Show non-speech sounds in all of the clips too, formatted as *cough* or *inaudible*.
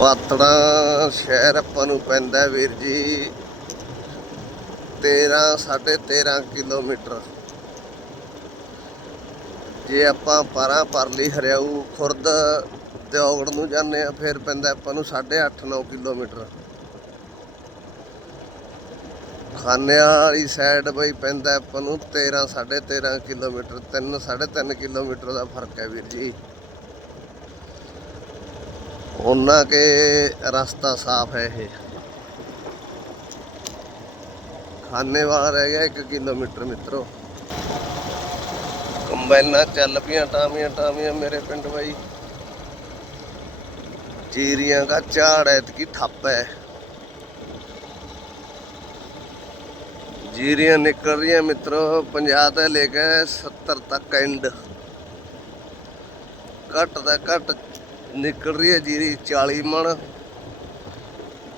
ਪਾਤੜਾ ਸ਼ਹਿਰ ਆਪਾਂ ਨੂੰ ਪੈਂਦਾ ਵੀਰ ਜੀ। 13 13.5 ਕਿਲੋਮੀਟਰ। ਜੇ ਆਪਾਂ ਪਾਰਾਂ ਪਰਲੀ ਹਰਿਆਊ ਖੁਰਦ, ਦਿਓਗੜ ਨੂੰ ਜਾਂਦੇ ਆ ਫਿਰ ਪੈਂਦਾ ਆਪਾਂ ਨੂੰ 8.5 9 ਕਿਲੋਮੀਟਰ। ਖਾਨਿਆਂ ਵਾਲੀ ਸਾਈਡ ਬਈ ਪੈਂਦਾ ਆਪਾਂ ਨੂੰ 13 13.5 ਕਿਲੋਮੀਟਰ। 3 3.5 ਕਿਲੋਮੀਟਰ ਦਾ ਫ਼ਰਕ ਹੈ ਵੀਰ ਜੀ। ਉਹਨਾਂ ਕੇ ਰਸਤਾ ਸਾਫ਼ ਹੈ ਇਹ ਖਾਨੇ ਵਾਲਾ ਰਹਿ ਗਿਆ 1 ਕਿਲੋਮੀਟਰ ਮਿੱਤਰੋ ਕੰਬਾਈਨਾਂ ਚੱਲ ਪਈਆਂ ਟਾਮੀਆਂ ਟਾਮੀਆਂ ਮੇਰੇ ਪਿੰਡ ਬਾਈ ਜੀਰੀਆਂ ਦਾ ਝਾੜ ਐਤਕੀ ਠੱਪ ਹੈ ਜੀਰੀਆਂ ਨਿਕਲ ਰਹੀਆਂ ਮਿੱਤਰੋ 50 ਤੋਂ ਲੈ ਕੇ 70 ਤੱਕ ਐਂਡ ਘੱਟ ਦਾ ਘੱਟ ਨਿਕਲ ਰਹੀ ਹੈ ਜੀਰੀ 40 ਮਣ।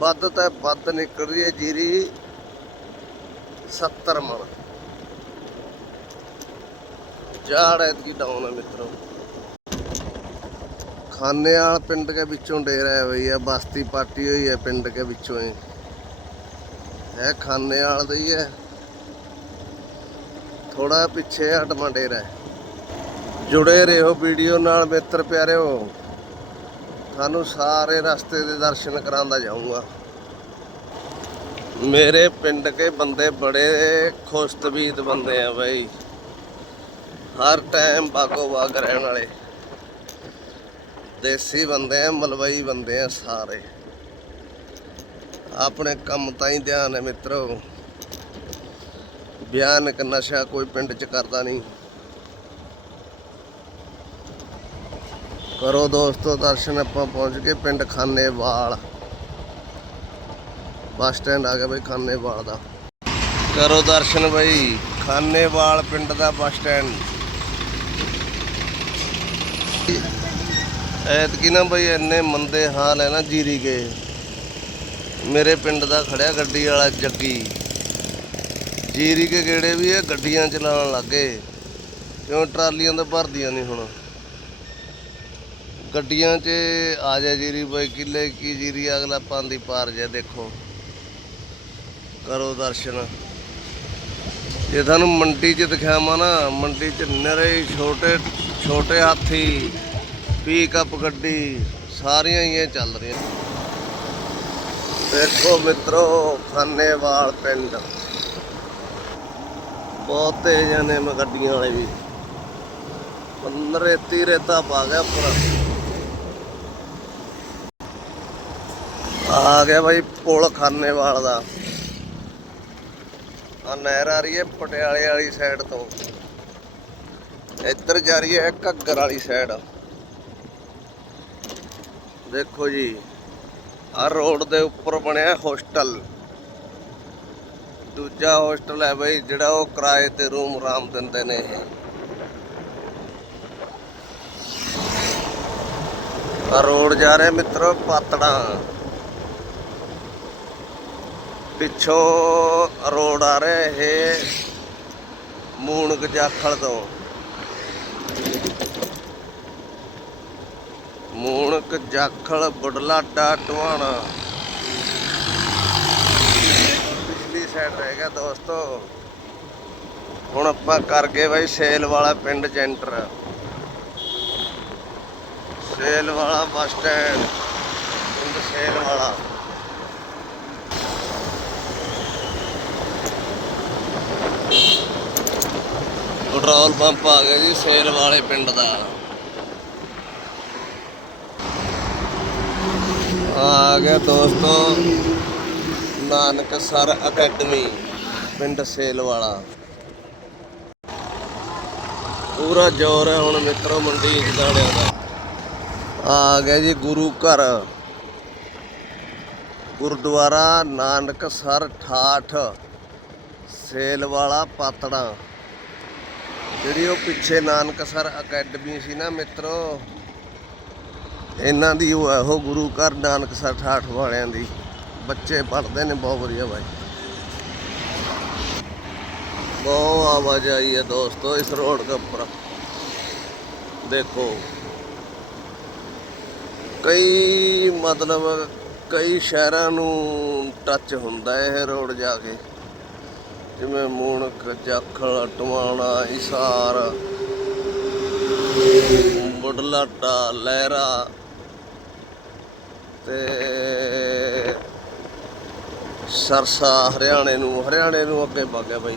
ਵੱਧ ਤਾਂ ਵੱਧ ਨਿਕਲ ਰਹੀ ਹੈ ਜੀਰੀ 70 ਮਣ। ਝਾੜ ਐਤਕੀ ਡਾਊਨ ਹੈ ਮਿੱਤਰੋ। ਖਾਨੇ ਵਾਲ ਪਿੰਡ ਕੇ ਵਿੱਚੋਂ ਡੇਰਾ ਹੈ ਭਈਆ ਬਸਤੀ ਪਾਟੀ ਹੋਈ ਹੈ ਪਿੰਡ ਕੇ ਵਿੱਚੋਂ ਹੀ। ਇਹ ਖਾਨੇ ਵਾਲ ਦਾ ਹੀ ਹੈ। ਥੋੜਾ ਪਿੱਛੇ ਹਟਮਾ ਡੇਰਾ ਹੈ। ਜੁੜੇ ਰਹੋ ਵੀਡੀਓ ਨਾਲ ਮਿੱਤਰ ਪਿਆਰਿਓ। ਤੁਹਾਨੂੰ ਸਾਰੇ ਰਸਤੇ ਦੇ ਦਰਸ਼ਨ ਕਰਾਉਂਦਾ ਜਾਊਂਗਾ। ਮੇਰੇ ਪਿੰਡ ਕੇ ਬੰਦੇ ਬੜੇ ਖੁਸ਼ਤਬੀਤ ਬੰਦੇ ਆ ਬਾਈ। ਹਰ ਟਾਈਮ ਬਾਗੋ ਬਾਗ ਰਹਿਣ ਵਾਲੇ। ਦੇਸੀ ਬੰਦੇ ਆ, ਮਲਵਈ ਬੰਦੇ ਆ ਸਾਰੇ। ਆਪਣੇ ਕੰਮ ਤਾਂ ਹੀ ਧਿਆਨ ਹੈ ਮਿੱਤਰੋ। ਬਿਆਨਕ ਨਸ਼ਾ ਕੋਈ ਪਿੰਡ ਚ ਕਰਦਾ ਨਹੀਂ। ਕਰੋ ਦੋਸਤੋ, ਦਰਸ਼ਨ ਆਪਾਂ ਪਹੁੰਚ ਗਏ ਪਿੰਡ ਖਾਨੇਵਾਲ। ਬੱਸ ਸਟੈਂਡ ਆ ਗਿਆ ਬਈ ਖਾਨੇਵਾਲ ਦਾ। ਕਰੋ ਦਰਸ਼ਨ ਬਈ, ਖਾਨੇਵਾਲ ਪਿੰਡ ਦਾ ਬੱਸ ਸਟੈਂਡ। ਐਤਕੀ ਨਾ ਬਈ ਇੰਨੇ ਮੰਦੇ ਹਾਲ ਹੈ ਨਾ ਜੀਰੀ ਕੇ। ਮੇਰੇ ਪਿੰਡ ਦਾ ਖੜਿਆ ਗੱਡੀ ਵਾਲਾ ਜੱਗੀ। ਜੀਰੀ ਕੇ ਗੇੜੇ ਵੀ ਇਹ ਗੱਡੀਆਂ ਚਲਾਉਣ ਲੱਗੇ ਕਿਉਂ ਟਰਾਲੀਆਂ ਤਾਂ ਭਰਦੀਆਂ ਨਹੀਂ ਹੁਣ। ਗੱਡੀਆਂ 'ਚ ਆ ਜਾ ਜੀਰੀ ਬਈ, ਕਿੱਲੇ ਕੀ ਜੀਰੀ, ਅਗਲਾ ਪਾਂਦੀ ਪਾਰ ਜਾ ਦੇਖੋ। ਕਰੋ ਦਰਸ਼ਨ। ਜੇ ਤੁਹਾਨੂੰ ਮੰਡੀ 'ਚ ਦਿਖਾਵਾਂ ਨਾ, ਮੰਡੀ 'ਚ ਨਰੇ ਛੋਟੇ ਛੋਟੇ ਹਾਥੀ, ਪਿਕਅਪ ਗੱਡੀ, ਸਾਰੀਆਂ ਹੀ ਚੱਲ ਰਹੀਆਂ। ਦੇਖੋ ਮਿੱਤਰੋ, ਖਾਨੇਵਾਲ ਪਿੰਡ। ਬਹੁਤ ਤੇਜ਼ ਨੇ ਮੈਂ ਗੱਡੀਆਂ ਵਾਲੇ ਵੀ। ਰੇਤੀ ਰੇਤਾ ਪਾ ਗਿਆ ਉੱਪਰ। ਆ ਗਿਆ ਬਾਈ ਪੁਲ ਖਾਨੇਵਾਲ ਦਾ। ਆ ਨਹਿਰ ਆ ਰਹੀ ਹੈ ਪਟਿਆਲੇ ਵਾਲੀ ਸਾਈਡ ਤੋਂ। ਇੱਧਰ ਜਾ ਰਹੀ ਹੈ ਘੱਗਰ ਵਾਲੀ ਸਾਈਡ ਦੇਖੋ ਜੀ ਆ ਰੋਡ ਦੇ ਉੱਪਰ ਬਣਿਆ ਹੋਸਟਲ ਦੂਜਾ ਹੋਸਟਲ ਹੈ ਬਈ, ਜਿਹੜਾ ਉਹ ਕਿਰਾਏ ਤੇ ਰੂਮ ਆਰਾਮ ਦਿੰਦੇ ਨੇ ਇਹ। ਆ ਰੋਡ ਜਾ ਰਿਹਾ ਮਿੱਤਰੋ ਪਾਤੜਾ। ਪਿੱਛੋਂ ਰੋਡ ਆ ਰਿਹਾ ਇਹ ਮੂਣਕ ਜਾਖਲ ਤੋਂ। ਮੂਣਕ ਜਾਖਲ ਬੁਢਲਾਡਾ ਟਵਾਣਾ ਪਿਛਲੀ ਸਾਈਡ ਰਹਿ ਗਿਆ ਦੋਸਤੋ। ਹੁਣ ਆਪਾਂ ਕਰ ਗਏ ਬਾਈ ਸੇਲ ਵਾਲਾ ਪਿੰਡ ਚੈਂਟਰ ਸੇਲ ਵਾਲਾ ਬੱਸ ਸਟੈਂਡ, ਪਿੰਡ ਸੇਲ ਵਾਲਾ। ਪੈਟਰੋਲ ਪੰਪ ਆ ਗਿਆ ਜੀ, ਸੇਲ ਵਾਲੇ ਪਿੰਡ ਦਾ। ਆ ਗਿਆ ਦੋਸਤੋ ਨਾਨਕ ਸਰ ਅਕੈਡਮੀ, ਪਿੰਡ ਸੇਲ ਵਾਲਾ। ਪੂਰਾ ਜ਼ੋਰ ਹੈ ਹੁਣ ਮਿੱਤਰੋ, ਮੰਡੀ ਜਦਾੜਿਆਂ ਦਾ। ਆ ਗਿਆ ਜੀ ਗੁਰੂ ਘਰ। ਗੁਰਦੁਆਰਾ ਨਾਨਕ ਸਰ ਠਾਠ। ਸੇਲ ਵਾਲਾ ਪਾਤੜਾ। ਜਿਹੜੀ ਉਹ ਪਿੱਛੇ ਨਾਨਕਸਰ ਅਕੈਡਮੀ ਸੀ ਨਾ ਮਿੱਤਰੋ, ਇਹਨਾਂ ਦੀ ਉਹ ਇਹੋ ਗੁਰੂ ਘਰ ਨਾਨਕਸਰ ਠਾਠ ਵਾਲਿਆਂ ਦੀ। ਬੱਚੇ ਪੜ੍ਹਦੇ ਨੇ, ਬਹੁਤ ਵਧੀਆ ਬਾਈ। ਬਹੁਤ ਆਵਾਜਾਈ ਹੈ ਦੋਸਤੋ, ਇਸ ਰੋਡ ਦੇ ਉੱਪਰ। ਦੇਖੋ, ਕਈ ਮਤਲਬ ਕਈ ਸ਼ਹਿਰਾਂ ਨੂੰ ਟੱਚ ਹੁੰਦਾ ਇਹ ਰੋਡ ਜਾ ਕੇ। ਜਿਵੇਂ ਮੂਣਕ ਜਾਖਲ ਟਵਾਣਾ, ਇਸਾਰ। ਬੁਢਲਾਟਾ ਲਹਿਰਾ। ਤੇ ਸਰਸਾ ਹਰਿਆਣੇ ਨੂੰ ਹਰਿਆਣੇ ਨੂੰ ਅੱਗੇ ਵਗਿਆ ਬਾਈ।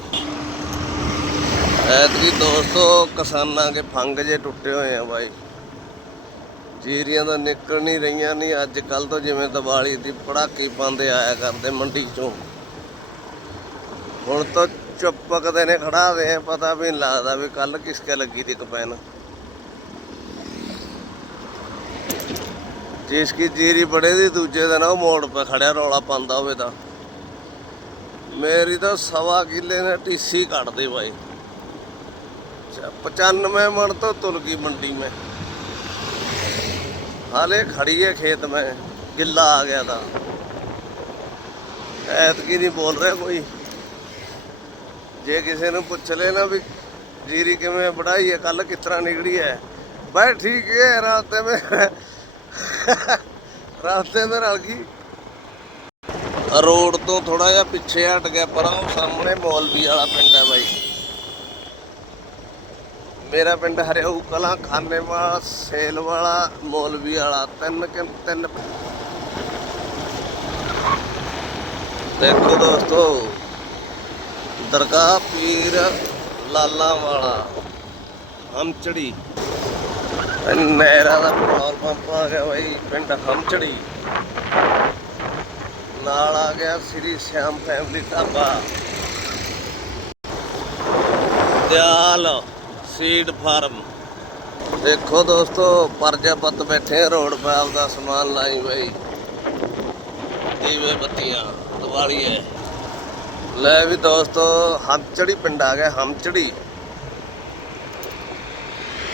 ਐਤਕੀ ਦੋਸਤੋ, ਕਿਸਾਨਾਂ ਕੇ ਫੰਗ ਜੇ ਟੁੱਟੇ ਹੋਏ ਆ ਬਾਈ। ਜੀਰੀਆਂ ਤਾਂ ਨਿਕਲ ਨਹੀਂ ਰਹੀਆਂ, ਨਹੀਂ ਅੱਜ ਕੱਲ ਤੋਂ ਜਿਵੇਂ ਦੀਵਾਲੀ ਦੀ ਪੜਾਕੀ ਪਾਉਂਦੇ ਆਇਆ ਕਰਦੇ ਮੰਡੀ ਚੋਂ। ਹੁਣ ਤਾਂ ਚੁੱਪਕਦੇ ਨੇ ਖੜਾ ਦੇ ਪਤਾ ਵੀ ਨਹੀਂ ਲੱਗਦਾ ਵੀ ਕੱਲ ਕਿਸਕੇ ਲੱਗੀ ਦੀ ਕਪੈਨ ਜਿਸ ਕੀ ਜੀਰੀ ਬੜੇ ਦੀ ਦੂਜੇ ਦਿਨ ਉਹ ਮੋੜ 'ਤੇ ਖੜਿਆ, ਰੌਲਾ ਪਾਉਂਦਾ ਹੋਵੇ ਤਾਂ। ਮੇਰੀ ਤਾਂ ਸਵਾ ਕਿੱਲੇ ਨੇ ਟੀਸੀ ਕੱਢਦੇ ਬਾਈ 95 ਮਣ ਤੋਂ ਤੁਲ ਗਈ ਮੰਡੀ ਮੈਂ। ਹਾਲੇ ਖੜੀ ਹੈ ਖੇਤ ਮੈਂ, ਗਿੱਲਾ ਆ ਗਿਆ ਤਾਂ। ਐਤਕੀ ਨਹੀਂ ਬੋਲ ਰਿਹਾ ਕੋਈ। ਜੇ ਕਿਸੇ ਨੂੰ ਪੁੱਛ ਲੈ ਨਾ ਵੀ ਜੀਰੀ ਕਿਵੇਂ ਵਢਾਈ ਹੈ ਕੱਲ ਕਿਸ ਤਰ੍ਹਾਂ ਨਿਕਲੀ ਹੈ ਬਈ ਠੀਕ ਹੈ ਰਾਤੇ ਮੈਂ *laughs* ਰਾਤੇ ਮੈਂ ਰਲ ਗਈ। ਰੋਡ ਤੋਂ ਥੋੜਾ ਜਿਹਾ ਪਿੱਛੇ ਹਟ ਗਿਆ, ਪਰ ਉਹ ਸਾਹਮਣੇ ਮੌਲਵੀ ਵਾਲਾ ਪਿੰਡ ਹੈ ਬਾਈ। ਮੇਰਾ ਪਿੰਡ ਹਰੇਓ ਕਲਾ ਖਾਨੇ ਵਾਲਾ ਸੇਲ ਵਾਲਾ ਮੌਲਵੀ ਵਾਲਾ, ਤਿੰਨ ਕਿ, ਤਿੰਨ ਦੇਖੋ ਦੋਸਤੋ ਦਰਗਾਹ ਪੀਰ ਲਾਲਾ ਵਾਲਾ, ਹਮਚੜੀ। ਨਹਿਰਾ ਦਾ ਪੈਟਰੋਲ ਪੰਪ ਆ ਗਿਆ ਬਾਈ, ਪਿੰਡ ਹਮਚੜੀ। ਨਾਲ ਆ ਗਿਆ Shri Shyam family dhaba. Dayal seed farm ਦੇਖੋ ਦੋਸਤੋ ਪਰਜਾਪਤ ਬੈਠੇ ਰੋਡ ਪੈਪ ਦਾ ਸਮਾਨ ਲਾਈ ਬਾਈ। ਦੀਵੇ ਬੱਤੀਆਂ, ਦੀਵਾਲੀ ਹੈ। ਲੈ ਵੀ ਦੋਸਤੋ, ਹਮਚੜੀ ਪਿੰਡ ਆ ਗਿਆ, ਹਮਚੜੀ।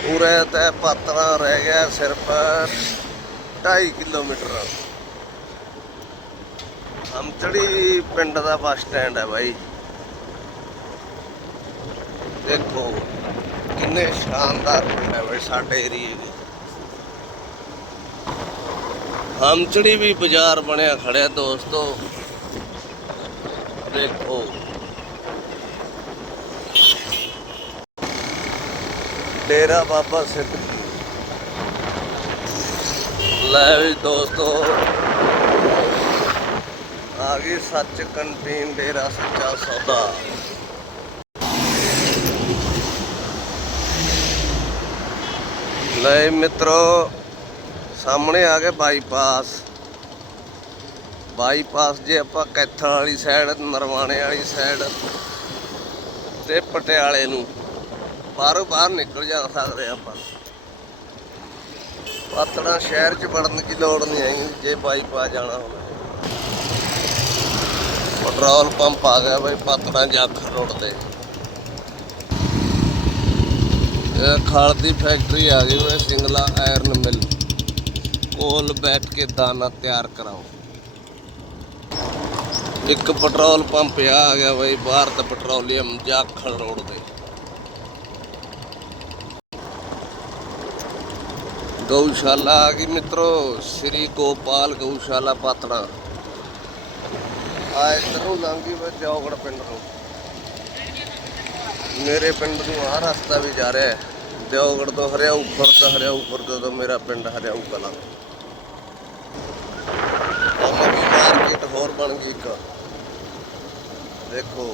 ਪੂਰੇ ਤੇ ਪਾਤਰਾ ਰਹਿ ਗਿਆ ਸਿਰਫ 2.5 ਕਿਲੋਮੀਟਰ। ਹਮਚੜੀ ਪਿੰਡ ਦਾ ਬੱਸ ਸਟੈਂਡ ਹੈ ਬਾਈ। ਦੇਖੋ, ਕਿੰਨੇ ਸ਼ਾਨਦਾਰ ਪਿੰਡ ਹੈ ਬਾਈ ਸਾਡੇ ਏਰੀਏ ਦੇ। ਹਮਚੜੀ ਵੀ ਬਾਜ਼ਾਰ ਬਣਿਆ ਖੜਿਆ ਦੋਸਤੋ। ਦੇਖੋ ਡੇਰਾ ਬਾਬਾ ਸਿੱਧ। ਲੈ ਵੀ ਦੋਸਤੋ। ਆ ਗਈ ਸੱਚ ਕੰਟੀਨ ਡੇਰਾ ਸੱਚਾ ਸੌਦਾ। ਲੈ ਮਿੱਤਰੋ ਸਾਹਮਣੇ ਆ ਗਏ ਬਾਈਪਾਸ। ਬਾਈਪਾਸ ਜੇ ਆਪਾਂ ਕੈਥਲ ਵਾਲੀ ਸਾਈਡ ਨਰਵਾਣੇ ਵਾਲੀ ਸਾਈਡ ਤੇ ਪਟਿਆਲੇ ਨੂੰ। ਬਾਹਰੋਂ ਬਾਹਰ ਨਿਕਲ ਜਾ ਸਕਦੇ ਆਪਾਂ। ਪਾਤੜਾ ਸ਼ਹਿਰ ਚ ਵੜਨ ਦੀ ਲੋੜ ਨਹੀਂ ਆਈ ਜੇ ਬਾਈਪਾਸ ਜਾਣਾ ਹੋਵੇ। ਪੈਟਰੋਲ ਪੰਪ ਆ ਗਿਆ ਬਈ, ਪਾਤੜਾ ਜਾਖਲ ਰੋਡ ਤੇ। ਇਹ ਖਾਲ ਦੀ ਫੈਕਟਰੀ ਆ ਗਈ ਵੇ ਸਿੰਗਲਾ ਆਇਰਨ ਮਿਲ। ਕੋਲ ਬੈਠ ਕੇ ਦਾਣਾ ਤਿਆਰ ਕਰਾਓ। ਇੱਕ ਪੈਟਰੋਲ ਪੰਪ ਆ ਗਿਆ ਬਈ ਭਾਰਤ ਪੈਟਰੋਲੀਅਮ ਜਾਖਲ ਰੋਡ ਤੇ। ਗਊਸ਼ਾਲਾ ਆ ਗਈ ਮਿੱਤਰੋ, ਸ੍ਰੀ ਗੋਪਾਲ ਗਊਸ਼ਾਲਾ ਪਾਤੜਾ ਆ ਇਧਰੋਂ ਲੰਘੀ ਵੇ ਜੌਗੜ ਪਿੰਡ ਤੋਂ। ਮੇਰੇ ਪਿੰਡ ਨੂੰ ਆ ਰਸਤਾ ਵੀ ਜਾ ਰਿਹਾ ਹੈ। ਦਿਓਗੜ ਤੋਂ ਹਰਿਆਊ ਖੁਰਦ ਹਰਿਆਊ ਖੁਰਦ ਤੋਂ ਮੇਰਾ ਪਿੰਡ ਹਰਿਆਊ ਕਲਾਂ। ਮਾਰਕੀਟ ਹੋਰ ਬਣ ਗਈ ਇੱਕ। ਦੇਖੋ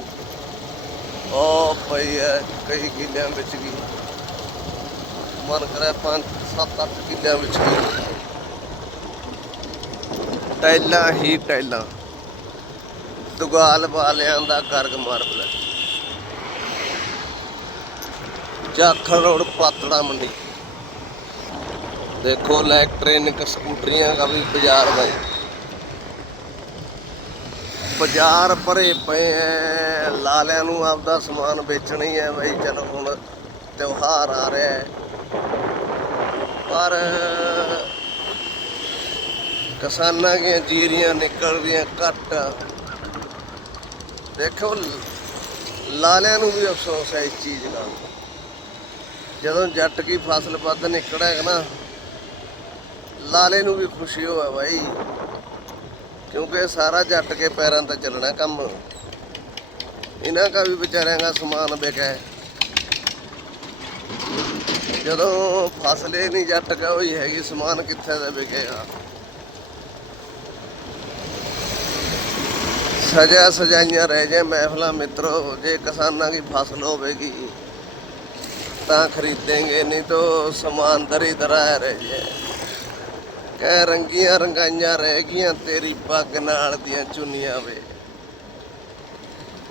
ਉਹ ਪਈ ਹੈ ਕਈ ਕਿੱਲਿਆਂ ਵਿੱਚ ਵੀ। ਮਨ ਕਰੇ ਪੰਜ, ਸੱਤ, ਅੱਠ ਕਿੱਲਿਆਂ ਵਿੱਚ ਵੀ। ਟੈਲਾਂ ਹੀ ਟੈਲਾਂ ਦੁਗਾਲ ਵਾਲਿਆਂ ਦਾ ਗਰਗ ਮਾਰਬਲ। ਜਾਖਲ ਰੋਡ ਪਾਤੜਾ ਮੰਡੀ ਦੇਖੋ ਇਲੈਕਟ੍ਰੋਨਿਕ ਸਕੂਟਰੀਆਂ ਦਾ ਵੀ ਬਾਜ਼ਾਰ ਹੈ ਬਾਜ਼ਾਰ ਭਰੇ ਪਏ ਐ। ਲਾਲਿਆਂ ਨੂੰ ਆਪਦਾ ਸਮਾਨ ਵੇਚਣਾ ਹੀ ਹੈ ਬਈ, ਚਲੋ ਹੁਣ ਤਿਉਹਾਰ ਆ ਰਿਹਾ ਹੈ ਪਰ ਕਿਸਾਨਾਂ ਦੀਆਂ ਜੀਰੀਆਂ ਨਿਕਲਦੀਆਂ ਘੱਟ। ਦੇਖੋ, ਲਾਲਿਆਂ ਨੂੰ ਵੀ ਅਫਸੋਸ ਹੈ ਇਸ ਚੀਜ਼ ਦਾ ਜਦੋਂ ਜੱਟ ਕੀ ਫਸਲ ਵੱਧ ਨਿਕੜੇਗਾ ਨਾ, ਲਾਲੇ ਨੂੰ ਵੀ ਖੁਸ਼ੀ ਹੋਵੇ ਬਾਈ। ਕਿਉਂਕਿ ਇਹ ਸਾਰਾ ਜੱਟ ਕੇ ਪੈਰਾਂ ਤੇ ਚੱਲਣਾ ਕੰਮ। ਇਹਨਾਂ ਦਾ ਵੀ ਵਿਚਾਰਿਆਂ ਦਾ ਸਮਾਨ ਵਿਕਿਆ ਜਦੋਂ ਫਸਲੇ ਨਹੀਂ ਜੱਟ ਕਾ ਹੋਈ ਹੈਗੀ, ਸਮਾਨ ਕਿੱਥੇ ਦਾ ਵਿਕੇਗਾ ਸਜਾ ਸਜਾਈਆਂ ਰਹਿ ਜੇ ਮਹਿਫਲਾਂ ਮਿੱਤਰੋ, ਜੇ ਕਿਸਾਨਾਂ ਦੀ ਫਸਲ ਹੋਵੇਗੀ, ਤਾਂ ਖਰੀਦेंगे ਨਹੀਂ ਤਾਂ ਸਮਾਨ ਦਰੀ ਦਰਾ ਰਹਿ ਜੇ ਕਹਿ ਰੰਗੀਆਂ ਰੰਗਾਈਆਂ ਰਹਿ ਗਈਆਂ ਤੇਰੀ ਪੱਗ ਨਾਲ ਦੀਆਂ ਚੁੰਨੀਆਂ ਵੇ।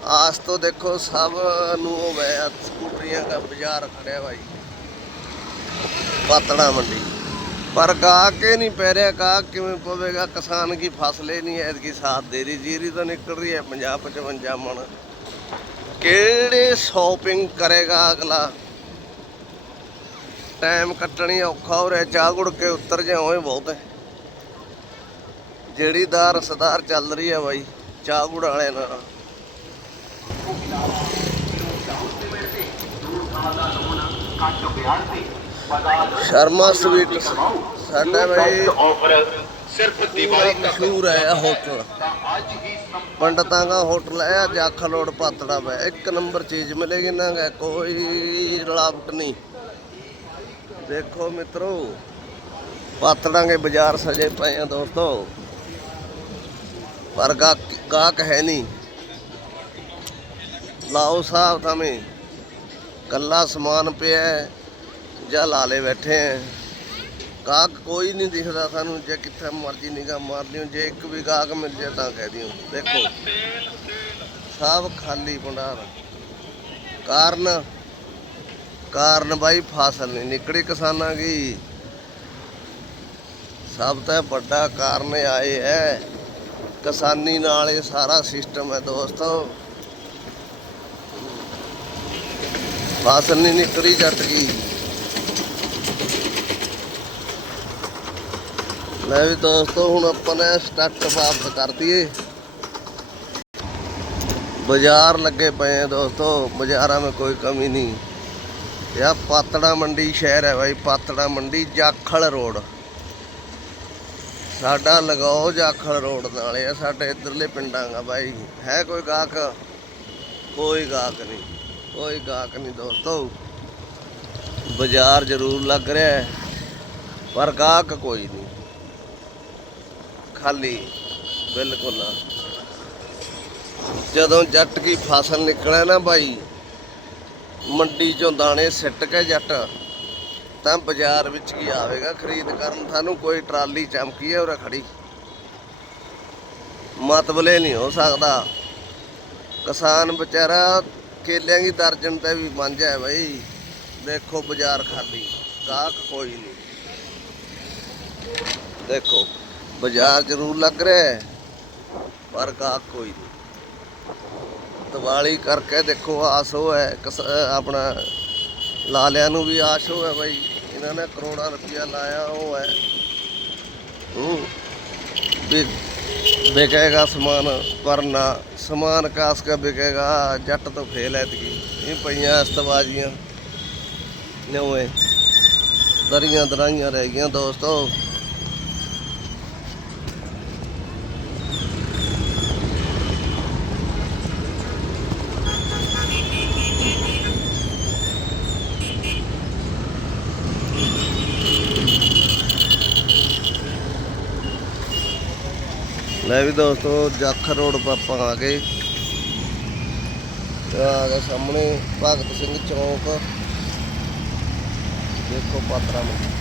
ਆਸ ਤੋਂ ਦੇਖੋ ਸਭ ਨੂੰ ਹੋਵੇ ਸਕੂਟਰੀਆਂ ਦਾ ਬਾਜ਼ਾਰ ਖੜਿਆ ਭਾਈ ਪਾਤੜਾ ਮੰਡੀ। ਪਰ ਗਾ ਕੇ ਨਹੀਂ ਪੈ ਰਿਹਾ ਗਾ ਕਿਵੇਂ ਪਵੇਗਾ? ਕਿਸਾਨ ਕੀ ਫਸਲੇ ਨਹੀਂ, ਐਤਕੀ ਸਾਥ ਦੇ ਰਹੀ, ਜੀਰੀ ਤਾਂ ਨਿਕਲ ਰਹੀ ਹੈ 50 55 ਮਣ। ਕਿਹੜੇ ਸ਼ਾਪਿੰਗ ਕਰੇਗਾ ਅਗਲਾ? ਟਾਈਮ ਕੱਟਣੀ ਔਖਾ ਹੋ ਰਿਹਾ ਚਾਹ ਗੁੜ ਕੇ ਉੱਤਰ ਜਾਓ ਹੀ ਬਹੁਤ। ਹੈ ਜਿਹੜੀ ਦਾ ਰਸਦਾਰ ਚੱਲ ਰਹੀ ਹੈ ਬਾਈ ਚਾਹ ਗੁੜ ਵਾਲੇ ਨਾਲ। ਸ਼ਰਮਾ ਸਵੀਟ ਸਾਡਾ ਬਾਈ ਸਿਰਫ ਦੀਵਾਲੀ ਤੱਕ। ਮਸ਼ਹੂਰ ਹੈ ਹੋਟਲ ਪੰਡਤਾਂ ਦਾ ਹੋਟਲ ਹੈ ਜਾਖਾ ਪਾਤੜਾ ਵੇ ਇੱਕ ਨੰਬਰ ਚੀਜ਼ ਮਿਲੇਗੀ ਨਾ ਕੋਈ ਰਲਾਵਟ ਨਹੀਂ। ਦੇਖੋ ਮਿੱਤਰੋ ਪਾਤੜਾਂਗੇ ਬਾਜ਼ਾਰ ਸਜੇ ਪਏ ਆ ਦੋਸਤੋ। ਪਰ ਗਾਹਕ ਗਾਹਕ ਹੈ ਨਹੀਂ। ਲਾਓ ਸਾਹਿਬ ਥਾਵੇਂ। ਕੱਲਾ ਸਮਾਨ ਪਿਆ ਹੈ, ਜਾਂ ਲਾਲੇ ਬੈਠੇ ਹੈ ਗਾਹਕ ਕੋਈ ਨਹੀਂ ਦਿਖਦਾ ਸਾਨੂੰ ਜੇ ਕਿੱਥੇ ਮਰਜ਼ੀ ਨਿਗਾਹ ਮਾਰ ਲਿਓ ਜੇ ਇੱਕ ਵੀ ਗਾਹਕ ਮਿਲ ਜੇ ਤਾਂ ਕਹਿ ਦਿਓ। ਦੇਖੋ ਸਭ ਖਾਲੀ ਭੰਡਾਰ ਕਾਰਨ ਕਾਰਨ ਬਾਈ ਫਸਲ ਨਹੀਂ ਨਿਕੜੀ ਕਿਸਾਨਾਂ ਦੀ। ਸਭ ਤੋਂ ਵੱਡਾ ਕਾਰਨ ਆਏ ਹੈ, ਕਿਸਾਨੀ ਨਾਲ ਇਹ ਸਾਰਾ ਸਿਸਟਮ ਹੈ ਦੋਸਤੋ। ਫਸਲ ਨਹੀਂ ਨਿਕਲੀ ਜੱਟ ਗਈ ਲੈ ਵੀ ਦੋਸਤੋ, ਹੁਣ ਆਪਾਂ ਨੇ ਸਟੱਕ ਸਾਫ਼ ਕਰ ਦਈਏ। ਬਾਜ਼ਾਰ ਲੱਗੇ ਪਏ ਦੋਸਤੋ, ਬਾਜ਼ਾਰਾਂ ਵਿੱਚ ਕੋਈ ਕਮੀ ਨਹੀਂ। ਯਾ ਪਾਤੜਾ ਮੰਡੀ ਸ਼ਹਿਰ ਹੈ ਬਾਈ, ਪਾਤੜਾ ਮੰਡੀ ਜਾਖਲ ਰੋਡ। ਸਾਡਾ ਲਗਾਓ ਜਾਖਲ ਰੋਡ ਨਾਲੇ ਆ, ਸਾਡੇ ਇਧਰਲੇ ਪਿੰਡਾਂ ਦਾ ਭਾਈ ਹੈ ਕੋਈ ਗਾਹਕ? ਕੋਈ ਗਾਹਕ ਨਹੀਂ, ਕੋਈ ਗਾਹਕ ਨਹੀਂ ਦੋਸਤੋ। ਬਾਜ਼ਾਰ ਜ਼ਰੂਰ ਲੱਗ ਰਿਹਾ ਹੈ, ਪਰ ਗਾਹਕ ਕੋਈ ਨਹੀਂ। ਖਾਲੀ, ਬਿਲਕੁਲ। ਜਦੋਂ ਜੱਟ ਕੀ ਫਸਲ ਨਿਕਲਿਆ ਨਾ ਬਾਈ ਮੰਡੀ ਚੋਂ ਦਾਣੇ ਸਿੱਟ ਕੇ ਜੱਟ ਤਾਂ ਬਾਜ਼ਾਰ ਵਿੱਚ ਕੀ ਆਵੇਗਾ? ਖਰੀਦ ਕਰਨ ਸਾਨੂੰ ਕੋਈ ਟਰਾਲੀ ਚਮਕੀ ਹੈ ਉਹ ਖੜੀ। ਮਤਬਲੇ ਨਹੀਂ ਹੋ ਸਕਦਾ। ਕਿਸਾਨ ਵਿਚਾਰਾ ਕੇਲਿਆਂ ਦੀ ਦਰਜਨ ਤੇ ਵੀ ਮੰਝ ਹੈ ਬਈ। ਦੇਖੋ ਬਾਜ਼ਾਰ ਖਾਲੀ, ਗਾਹਕ ਕੋਈ ਨਹੀਂ। ਦੇਖੋ, ਬਾਜ਼ਾਰ ਜ਼ਰੂਰ ਲੱਗ ਰਿਹਾ ਪਰ ਗਾਹਕ ਕੋਈ ਨਹੀਂ। ਦੀਵਾਲੀ ਕਰਕੇ ਦੇਖੋ ਆਸੋ ਹੈ ਕਿਸ- ਆਪਣਾ ਲਾਲਿਆਂ ਨੂੰ ਵੀ ਆਸ਼ੋ ਹੈ ਬਾਈ, ਇਹਨਾਂ ਨੇ ਕਰੋੜਾਂ ਰੁਪਇਆ ਲਾਇਆ ਉਹ ਹੈ। ਹੂੰ। ਵੀ ਵਿਕੇਗਾ ਸਮਾਨ ਪਰ ਨਾ ਸਮਾਨ ਕਾਸ ਕਾ ਵਿਕੇਗਾ, ਜੱਟ ਤੋਂ ਫੇਲ ਐਤਕੀ। ਇਹ ਪਈਆਂ ਅਸਤਬਾਜ਼ੀਆਂ ਨਵੇਂ। ਦਰੀਆਂ ਦਰਾਈਆਂ ਰਹਿ ਲੈ ਵੀ ਦੋਸਤੋ, ਜੱਖ ਰੋਡ 'ਤੇ ਆ ਗਏ। ਆ ਗਿਆ ਸਾਹਮਣੇ ਭਗਤ ਸਿੰਘ ਚੌਕ। ਦੇਖੋ ਪਾਤਰਾ ਨੂੰ।